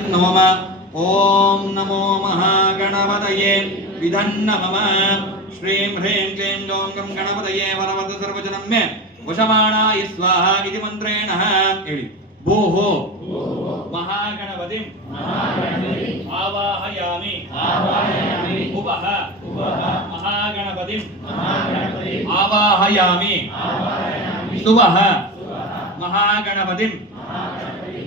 నోమ ఓం నమో మహాగణపతయే విధన్నమమ శ్రీం హ్రీం క్లీం డోం గం గణపతయే వరవద సర్వజనం మే వశమాణాయ స్వాహ ఇది మంత్రేణ ಹೇಳಿ భూహో. మహాగణపతిం. ఆవాహయామి. ఉపహ మహాగణపతిం. ఆవాహయామి. శుభ మహాగణపతిం.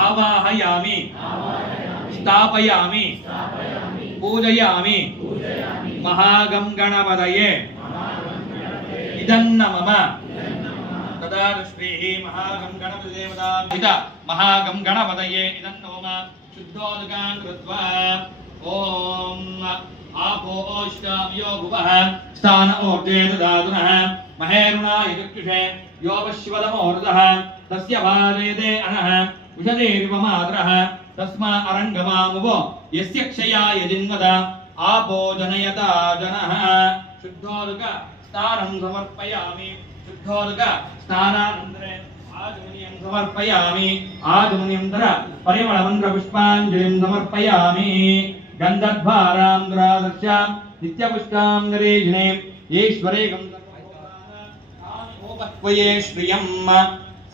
ఆవాహయామి. स्थापयामि। पूजयामि। महागं गणपतये इदन्न मम तदा श्रीः महागं गणपतिदेवता पिता महागं गणपतये इदन्न मम शुद्धोदकान् कृत्वा ॐ भुवः। स्थानमूर्ते ददातुनः। यो तस्य अनः। తస్మా అరంగమామువో ఎస్య యజిన్వద ఆపో జనః శుద్ధోలుక స్నానం సమర్పయామి శుద్ధోలుక స్నానానంతరే సమర్పయామి ఆధునియంతర పరిమళమంత్ర పుష్పాంజలిం సమర్పయామి గంధద్వారాంధ్రాదర్శ నిత్యపుష్పాంగరేజినే ఈశ్వరేగం శ్రియం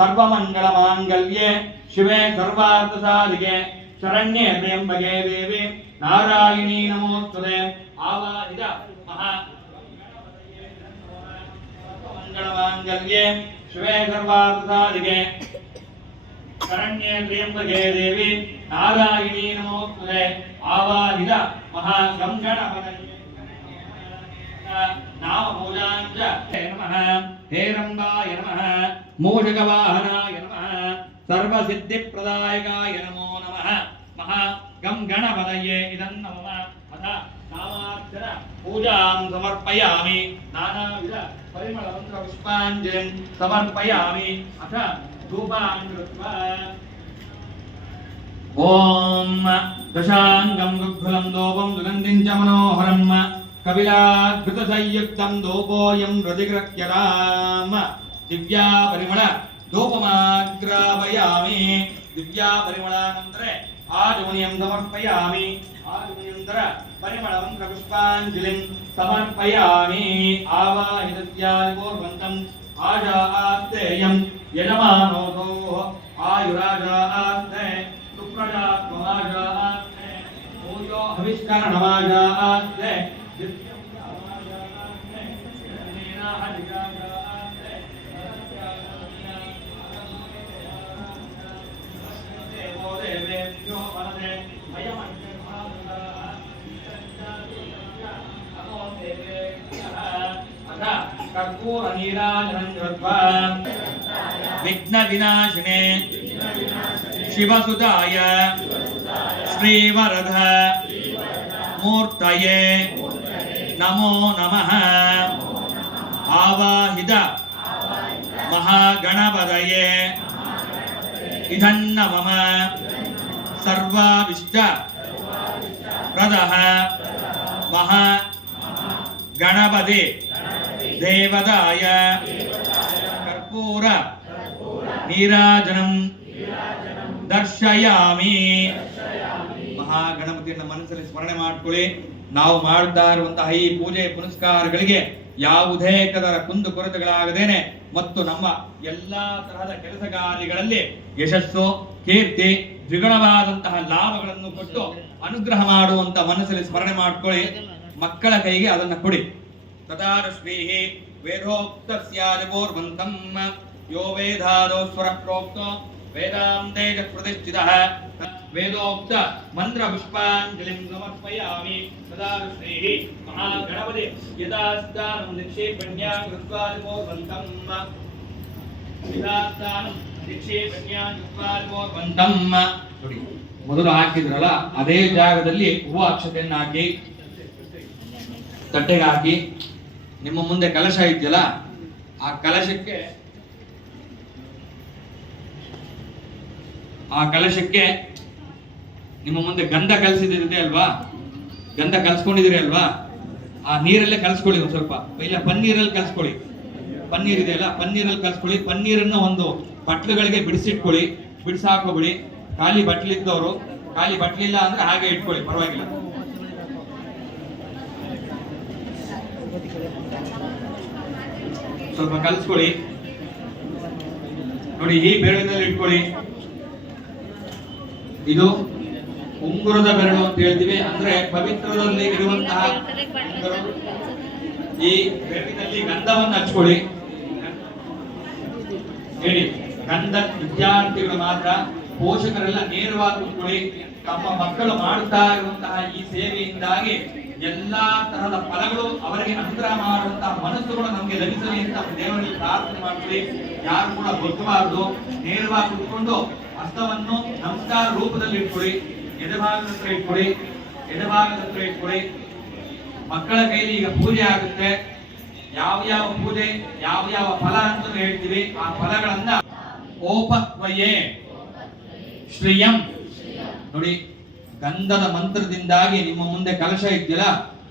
சர்வமங்கலமாங்கல்யே சிவே சர்வார்த்தசாதிகே சரண்யே திரியம்பகே தேவி. நாராயணி நமோஸ்துதே. ஆவாதித மகா. மங்களமாங்கல்யே சிவே சர்வார்த்தாதிகே சரண்யே திரியம்பகே தேவி. நாராயணி நமோஸ்துதே. ஆவாதித மகா. கங்கணபதே நாம பூஜாஞ்ச. நம. హేరంబాయ నమ మూషికవాహనాయ నమ సర్వసిద్ధిప్రదాయకాయ నమో నమ. మహా గం గణపదయే ఇదన్న మమ అథ నామార్చన పూజాం సమర్పయామి. నానావిధ పరిమళవంత్ర పుష్పాంజలిం సమర్పయామి. అథ ధూపాం కృత్వా. ఓం దశాంగం గుగ్గులం దోపం సుగంధిం మనోహరం. కపిలాద్భుతసంయుక్తం ధూపోయం హృదిగృహ్య రామ దివ్యా పరిమళ ధూపమాగ్రాపయామి దివ్యా పరిమళానంతరే ఆజమునియం సమర్పయామి. ఆజమునియంతర పరిమళం పుష్పాంజలిం సమర్పయామి. ఆవాహిత్యాదిపూర్వంతం ఆజా ఆస్తేయం యజమానోతో ఆయురాజా ఆస్తే సుప్రజాత్మమాజా ఆస్తే భూయో ఆస్తే विघ्न विनाशिने शिवसुताय श्रीवरद मूर्तये नमो नमः आवाहित महागणपतये इदन्न मम सर्वाविष्ट प्रदः महा गणपति देवताय कर्पूर ನೀರಾಜನಂ ದರ್ಶಯಾಮಿ ಮಹಾಗಣಪತಿಯನ್ನ ಮನಸ್ಸಲ್ಲಿ ಸ್ಮರಣೆ ಮಾಡ್ಕೊಳ್ಳಿ ನಾವು ಮಾಡ್ತಾ ಇರುವಂತಹ ಈ ಪೂಜೆ ಪುನಸ್ಕಾರಗಳಿಗೆ ಯಾವುದೇ ಕದರ ಕುಂದು ಕೊರತೆಗಳಾಗದೇನೆ ಮತ್ತು ನಮ್ಮ ಎಲ್ಲಾ ತರಹದ ಕೆಲಸ ಕಾರ್ಯಗಳಲ್ಲಿ ಯಶಸ್ಸು, ಕೀರ್ತಿ, ದ್ವಿಗುಣವಾದಂತಹ ಲಾಭಗಳನ್ನು ಕೊಟ್ಟು ಅನುಗ್ರಹ ಮಾಡುವಂತ ಮನಸ್ಸಲ್ಲಿ ಸ್ಮರಣೆ ಮಾಡ್ಕೊಳ್ಳಿ. ಮಕ್ಕಳ ಕೈಗೆ ಅದನ್ನು ಕೊಡಿ. ತದಾರಶ್ಮೀಹಿ ವೇದೋಕ್ತ ಯೋ ವೇದಾದೋ ಸ್ವರ ಪ್ರೋಕ್ತೋ ವೇದಾಂತೇಜ ಪ್ರತಿಷ್ಠಿತ. ವೇದೋಕ್ತ ಮಂತ್ರ ಪುಷ್ಪಾಂಜಲಿಂ ಸಮರ್ಪಯಾಮಿ ತದಾ ಶ್ರೀಃ ಮಹಾಗಣಪತಿ ಯದಾ ಸ್ಥಾನಂ ನಿಕ್ಷೇಪಣ್ಯಾ ಕೃತ್ವಾ ಮೋರ್ವಂತಂ ಯದಾ ಸ್ಥಾನಂ ನಿಕ್ಷೇಪಣ್ಯಾ ನೋಡಿ, ಮೊದಲು ಹಾಕಿದ್ರಲ್ಲ, ಅದೇ ಜಾಗದಲ್ಲಿ ಹೂವು ಅಕ್ಷತೆಯನ್ನು ಹಾಕಿ ತಟ್ಟೆಗೆ ಹಾಕಿ ನಿಮ್ಮ ಮುಂದೆ ಕಲಶ ಇದೆಯಲ್ಲ, ಆ ಕಲಶಕ್ಕೆ ಆ ಕಲಶಕ್ಕೆ ನಿಮ್ಮ ಮುಂದೆ ಗಂಧ ಕಲಸಿದಿದೆ ಅಲ್ವಾ? ಗಂಧ ಕಲ್ಸ್ಕೊಂಡಿದ್ದೀರಿ ಅಲ್ವಾ? ಆ ನೀರಲ್ಲೇ ಕಲ್ಸ್ಕೊಳ್ಳಿ ಒಂದು ಸ್ವಲ್ಪ. ಇಲ್ಲ, ಪನ್ನೀರಲ್ಲಿ ಕಲ್ಸ್ಕೊಳ್ಳಿ. ಪನ್ನೀರ್ ಇದೆಯಲ್ಲ ಪನ್ನೀರಲ್ಲಿ ಕಲ್ಸ್ಕೊಳ್ಳಿ. ಪನ್ನೀರನ್ನ ಒಂದು ಬಟ್ಲುಗಳಿಗೆ ಬಿಡಿಸಿಟ್ಕೊಳ್ಳಿ. ಬಿಡಿಸಾಕೋಬಿಡಿ ಖಾಲಿ ಬಟ್ಲಿದ್ದವರು ಖಾಲಿ ಬಟ್ಲಿಲ್ಲ ಅಂದ್ರೆ ಹಾಗೆ ಇಟ್ಕೊಳ್ಳಿ, ಪರವಾಗಿಲ್ಲ. ಸ್ವಲ್ಪ ಕಲ್ಸ್ಕೊಳ್ಳಿ. ನೋಡಿ, ಈ ಬೆರಳಿನಲ್ಲಿ ಇಟ್ಕೊಳ್ಳಿ. ಇದು ಉಂಗುರದ ಬೆರಳು ಅಂತ ಹೇಳ್ತೀವಿ. ಅಂದ್ರೆ ಪವಿತ್ರದಲ್ಲಿ ಇರುವಂತಹ ಈ ಬೆರಳಿನಲ್ಲಿ ಗಂಧವನ್ನು ಹಚ್ಕೊಳ್ಳಿ. ಹೇಳಿ. ಗಂಧ ವಿದ್ಯಾರ್ಥಿಗಳು ಮಾತ್ರ ಪೋಷಕರೆಲ್ಲ ನೇರವಾಗಿ ಕೂತ್ಕೊಳ್ಳಿ ತಮ್ಮ ಮಕ್ಕಳು ಮಾಡುತ್ತಾ ಇರುವಂತಹ ಈ ಸೇವೆಯಿಂದಾಗಿ ಎಲ್ಲಾ ತರಹದ ಫಲಗಳು ಅವರಿಗೆ ಅನುಗ್ರಹ ಮಾಡುವಂತಹ ಮನಸ್ಸುಗಳು ನಮಗೆ ಲಭಿಸಲಿ ಅಂತ ದೇವರಲ್ಲಿ ಪ್ರಾರ್ಥನೆ ಮಾಡ್ತೀವಿ. ಯಾರು ಕೂಡ ಬದುಕಬಾರದು ನೇರವಾಗಿ ಕುತ್ಕೊಂಡು ಹಸ್ತವನ್ನು ನಮಸ್ಕಾರ ರೂಪದಲ್ಲಿ ಇಟ್ಕೊಳ್ಳಿ. ಎಡಭಾಗದ ಕೊಡಿ ಎಡಭಾಗದ ಕೊಡಿ. ಮಕ್ಕಳ ಕೈಲಿ ಈಗ ಪೂಜೆ ಆಗುತ್ತೆ. ಯಾವ ಯಾವ ಪೂಜೆ, ಯಾವ ಯಾವ ಫಲ ಅಂತ ಹೇಳ್ತೀವಿ. ಆ ಫಲಗಳನ್ನ ಓಪತ್ವಯೇ ಶ್ರೀಯಂ. ನೋಡಿ, ಗಂಧದ ಮಂತ್ರದಿಂದಾಗಿ ನಿಮ್ಮ ಮುಂದೆ ಕಲಶ ಇದ್ದಿಲ್ಲ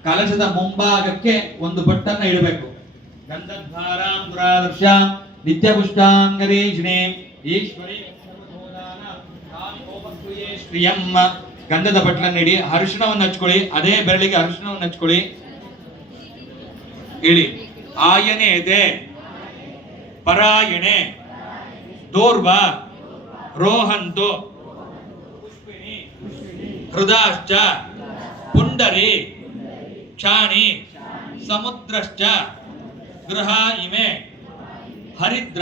ಕಲಶದ ಮುಂಭಾಗಕ್ಕೆ ಒಂದು ಬಟ್ಟನ್ನ ಇಡಬೇಕು. ಗಂಧದ್ವಾರಾಂಬುರಾದರ್ಶ ನಿತ್ಯ ಪುಷ್ಟಾಂಗರೀಷಿಣೆ ಈಶ್ವರಿ. ಓಪತ್ವಯೇ ಶ್ರಿಯಂ ಗಂಧದ ಬಟ್ಲನ್ನ ಇಡಿ, ಅರಿಶಿಣವನ್ನು ಹಚ್ಕೊಳ್ಳಿ, ಅದೇ ಬೆರಳಿಗೆ ಅರಿಶಿಣವನ್ನು ಹಚ್ಕೊಳ್ಳಿ. ಹೇಳಿ ಎದೆ ಪರಾಯಣೆ. ದೋರ್ವ. ರೋಹಂತು. ಹೃದಾಶ್ಚ. ಪುಂಡರಿ. ಕ್ಷಾಣಿ. ಸಮುದ್ರಶ್ಚ. ಗೃಹ ಇಮೆ. ಹರಿದ್ರ.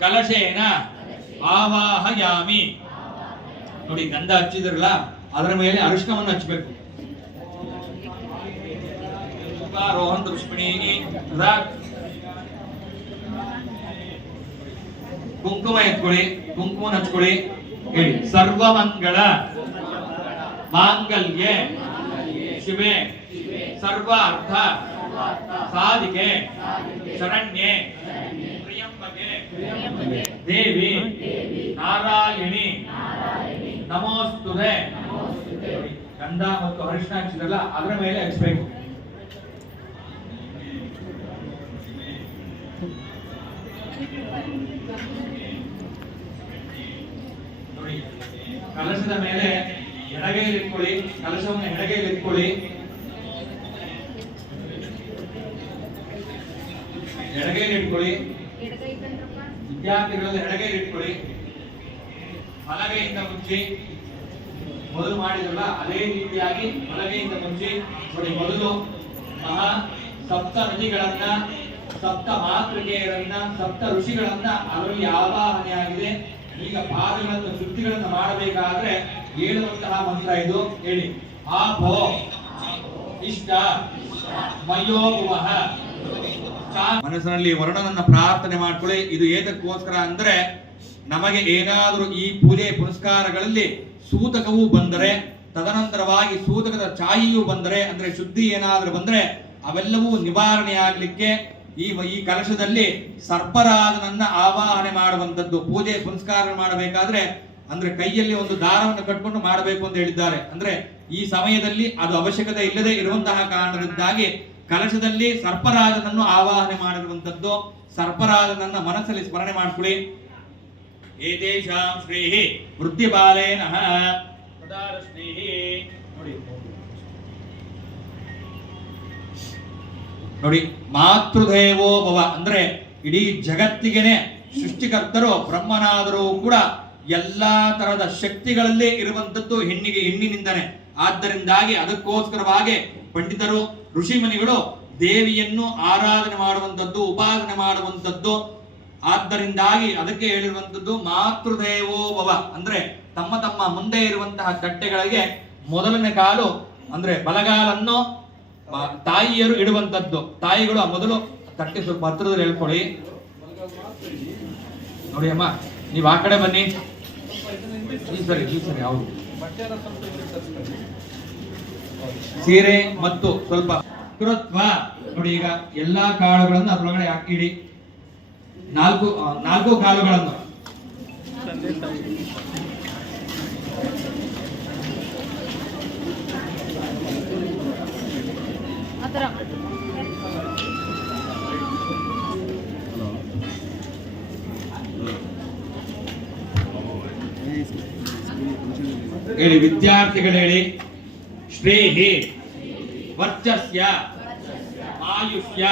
ಕಲಶೇನ. ಆವಾಹಯಾಮಿ. ನೋಡಿ, ಗಂಧ ಹಚ್ಚಿದ್ರಲ್ಲ, ಅದರ ಮೇಲೆ ಅರಿಶಿಣವನ್ನು ಹಚ್ಚಬೇಕು ರೋಹನ್ ಪುಷ್ಪಿಣಿ ಕುಂಕುಮ ಎತ್ಕೊಳ್ಳಿ ಕುಂಕುಮ ಹಚ್ಕೊಳ್ಳಿ. ಹೇಳಿ, ಸರ್ವಮಂಗಳ ಮಾಂಗಲ್ಯ, ಶಿವೆ ಸರ್ವ ಅರ್ಥ ಸಾಧಿಕೆ, ಶರಣ್ಯ, ಪ್ರಿಯಂಬಗೆ, ದೇವಿ, ನಾರಾಯಣಿ ನಮೋಸ್ತುತೆ. ಗಂಧ ಮತ್ತು ಅರಿಶಿನ ಹಚ್ಚಿದಲ್ಲ ಅದರ ಮೇಲೆ ಹಚ್ಚಬೇಕು ನೋಡಿ, ಕಲಶದ ಮೇಲೆ ಎಡಗೈಲಿ ಇಟ್ಕೊಳ್ಳಿ, ಕಲಶವನ್ನು ಎಡಗೈಲಿ ಇಟ್ಕೊಳ್ಳಿ. ಎಡಗೈಲಿ ಇಟ್ಕೊಳ್ಳಿ. ವಿದ್ಯಾರ್ಥಿಗಳಲ್ಲಿ ಎಡಗೈಲಿ ಇಟ್ಕೊಳ್ಳಿ. ಬಲಗೈಯಿಂದ ಮುಂಚೆ, ಮೊದಲು ಮಾಡಿದ್ರಲ್ಲ, ಅದೇ ರೀತಿಯಾಗಿ ಮಲಗೆಯಿಂದ ಮುಂಚೆ ನೋಡಿ, ಮೊದಲು ಮಹಾ ಸಪ್ತ ನದಿಗಳನ್ನ ಸಪ್ತ ಮಾತೃಕೆಯರನ್ನ, ಸಪ್ತ ಋಷಿಗಳನ್ನ ಅದರಲ್ಲಿ ಆವಾಹನೆ ಆಗಿದೆ. ಈಗ ಪಾದಗಳನ್ನು ಶುದ್ಧಿಗಳನ್ನ ಮಾಡಬೇಕಾದ್ರೆ ಹೇಳುವಂತಹ ಮಂತ್ರ ಇದು? ಹೇಳಿ. ಆಪೋ ಇಷ್ಟ ಮಯೋಪುವಹ ಮನಸ್ಸಿನಲ್ಲಿ ವರ್ಣನನ್ನ ಪ್ರಾರ್ಥನೆ ಮಾಡ್ಕೊಳ್ಳಿ. ಇದು ಏತಕ್ಕೋಸ್ಕರ ಅಂದ್ರೆ ನಮಗೆ ಏನಾದರೂ ಈ ಪೂಜೆ ಪುನಸ್ಕಾರಗಳಲ್ಲಿ ಸೂತಕವೂ ಬಂದರೆ, ತದನಂತರವಾಗಿ ಸೂತಕದ ಛಾಯಿಯೂ ಬಂದರೆ, ಅಂದ್ರೆ ಶುದ್ಧಿ ಏನಾದರೂ ಬಂದ್ರೆ, ಅವೆಲ್ಲವೂ ನಿವಾರಣೆ ಆಗ್ಲಿಕ್ಕೆ ಈ ಈ ಕಲಶದಲ್ಲಿ ಸರ್ಪರಾಜನನ್ನ ಆವಾಹನೆ ಮಾಡುವಂತದ್ದು ಪೂಜೆ ಪುನಸ್ಕಾರ ಮಾಡಬೇಕಾದ್ರೆ, ಅಂದ್ರೆ ಕೈಯಲ್ಲಿ ಒಂದು ದಾರವನ್ನು ಕಟ್ಕೊಂಡು ಮಾಡಬೇಕು ಅಂತ ಹೇಳಿದ್ದಾರೆ. ಅಂದ್ರೆ ಈ ಸಮಯದಲ್ಲಿ ಅದು ಅವಶ್ಯಕತೆ ಇಲ್ಲದೆ ಇರುವಂತಹ ಕಾರಣದಿಂದಾಗಿ ಕಲಶದಲ್ಲಿ ಸರ್ಪರಾಜನನ್ನು ಆವಾಹನೆ ಮಾಡಿರುವಂಥದ್ದು, ಸರ್ಪರಾಜನನ್ನ ಮನಸ್ಸಲ್ಲಿ ಸ್ಮರಣೆ ಮಾಡ್ಕೊಳ್ಳಿ. ಏತೇಷಾಂ ಶ್ರೀಃ ವೃತ್ತಿಪಾಲೇನಃ ಪ್ರದಾರ ನೋಡಿ ನೋಡಿ, ಮಾತೃದೇವೋ ಭವ ಅಂದ್ರೆ ಇಡೀ ಜಗತ್ತಿಗೆನೆ ಸೃಷ್ಟಿಕರ್ತರು, ಬ್ರಹ್ಮನಾದರೂ ಕೂಡ ಎಲ್ಲಾ ತರದ ಶಕ್ತಿಗಳಲ್ಲಿ ಇರುವಂತದ್ದು ಹೆಣ್ಣಿಗೆ ಹೆಣ್ಣಿನಿಂದನೇ. ಆದ್ದರಿಂದಾಗಿ ಅದಕ್ಕೋಸ್ಕರವಾಗಿ ಪಂಡಿತರು ಋಷಿಮುನಿಗಳು ದೇವಿಯನ್ನು ಆರಾಧನೆ ಮಾಡುವಂತದ್ದು ಉಪಾಸನೆ ಮಾಡುವಂತದ್ದು ಆದ್ದರಿಂದಾಗಿ ಅದಕ್ಕೆ ಹೇಳಿರುವಂತದ್ದು ಮಾತೃದೇವೋ ಭವ. ಅಂದ್ರೆ ತಮ್ಮ ತಮ್ಮ ಮುಂದೆ ಇರುವಂತಹ ತಟ್ಟೆಗಳಿಗೆ ಮೊದಲನೇ ಕಾಲು, ಅಂದ್ರೆ ಬಲಗಾಲನ್ನು ತಾಯಿಯರು ಇಡುವಂತದ್ದು ತಾಯಿಗಳು ಆ ಮೊದಲು ತಟ್ಟೆ ಸ್ವಲ್ಪ ಹತ್ರದಲ್ಲಿ ಹೇಳ್ಕೊಳ್ಳಿ. ನೋಡಿ ಅಮ್ಮ, ನೀವು ಆ ಕಡೆ ಬನ್ನಿ. ಸರಿ ಸರಿ, ಹೌದು. ಸೀರೆ ಮತ್ತು ಸ್ವಲ್ಪ ಕೃತ್ವ. ನೋಡಿ ಈಗ ಎಲ್ಲಾ ಕಾಳುಗಳನ್ನು ಅದರೊಳಗಡೆ ಹಾಕಿಡಿ. ನಾಲ್ಕು ನಾಲ್ಕು ಕಾಲುಗಳನ್ನು. ಹೇಳಿ ವಿದ್ಯಾರ್ಥಿಗಳು ಹೇಳಿ ಶ್ರೇಹಿ ವರ್ಚಸ್ಯ ಆಯುಷ್ಯ.